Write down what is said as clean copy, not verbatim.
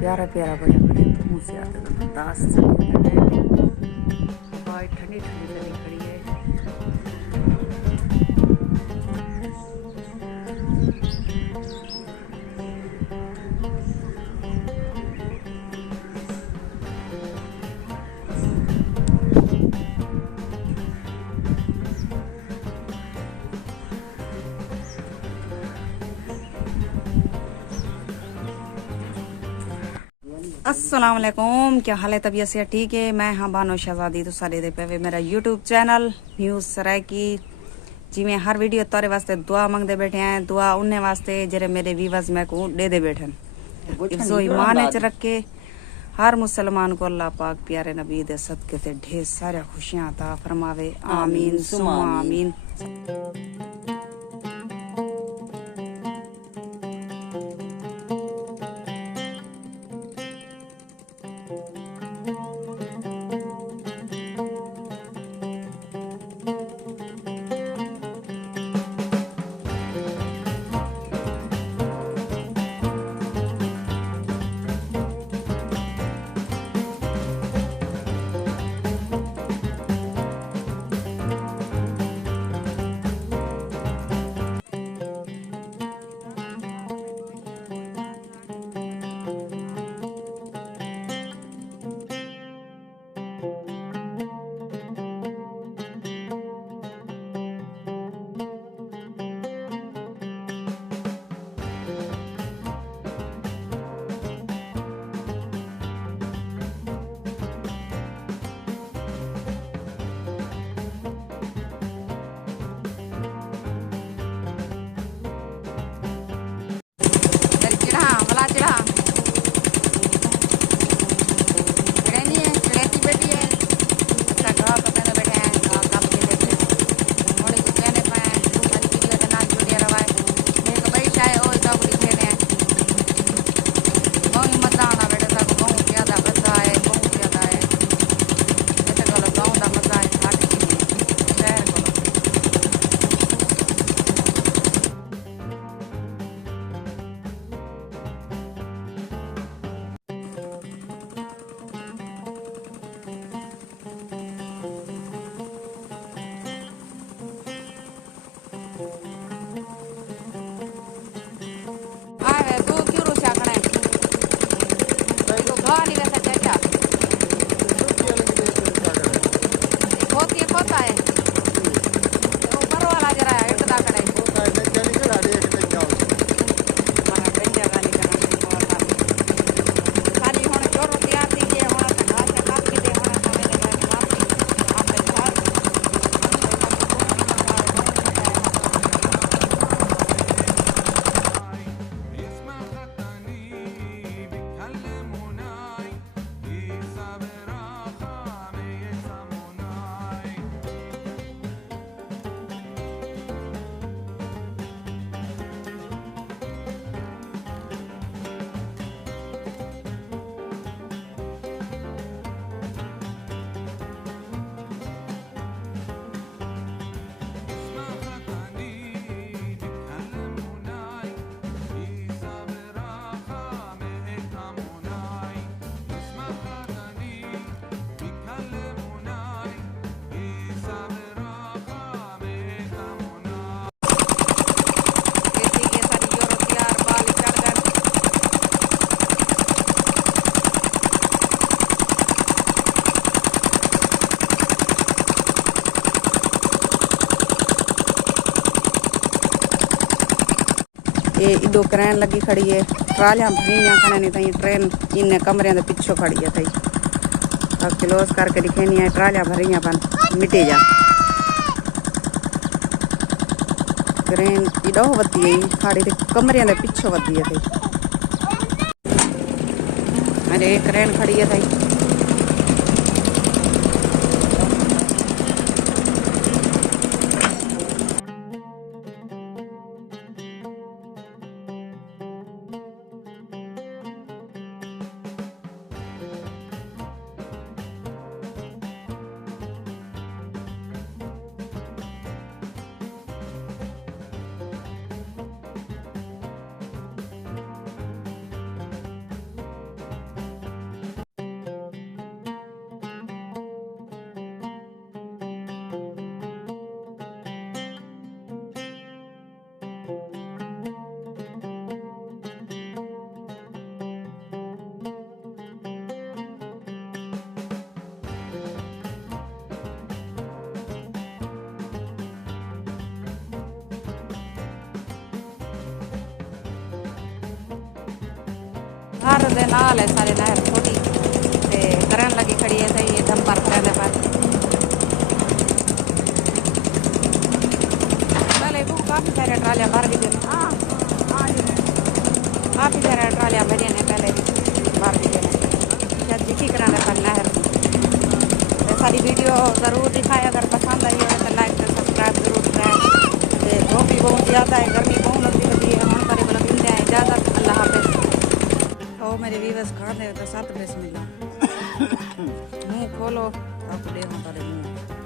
प्यारा प्यारा बड़े बड़े मुँह से आते तो दास हवा ठंडी ठंडी लगी खड़ी है। अस्सलाम वालेकुम, क्या हाल है? तबीयत से ठीक है? मैं हाँ बानो शहजादी तो सारे दे पे मेरा यूट्यूब चैनल न्यूज़ सराय की जिमें हर वीडियो तारे वास्ते दुआ मंगते बैठे हैं। दुआ उन्हें वास्ते जरे मेरे व्यूवर्स में को दे बैठन इफ्जो ईमान च रखे हर मुसलमान को अल्लाह पाक प्यारे नबी दे सदके से ढेर सारे खुशियां अता फरमावे। आमीन सुमा आमीन। ये इदो क्रैन लगी खड़ी है ट्रालियां भरियां खड़े नहीं तई ट्रेन इन कमरे के पिछो खड़ी है तई अब क्लोज करके दिखेनी है ट्रालियां भरियां पन मिटे जा क्रेन इडो वधी है खड़ी ते कमरे के पिछो वधी है तई अरे क्रेन खड़ी है तई दे नाल है सारे नहर छोटी ते करन लगी खड़ी है ते ये डंपर करने पर पहले वो काफी सारे ट्रालियां भर भी गए। हाँ काफी सारे ट्रालियां भरी ने पहले भर भी गए शायद दिखी कराने पर नहर। सारी वीडियो ज़रूर दिखाएं, अगर पसंद आई हो तो लाइक और सब्सक्राइब जरूर करें। धूप भी बहुत ज़्यादा है, गर्मी बहुत लगती है। हम पर मिलते हैं इजाज़त, अल्लाह हाफिज़। ओ मेरे व्यूअर्स खाने तो 7 पैसे मिला मुँह खोलो आपको दे तारे मुँह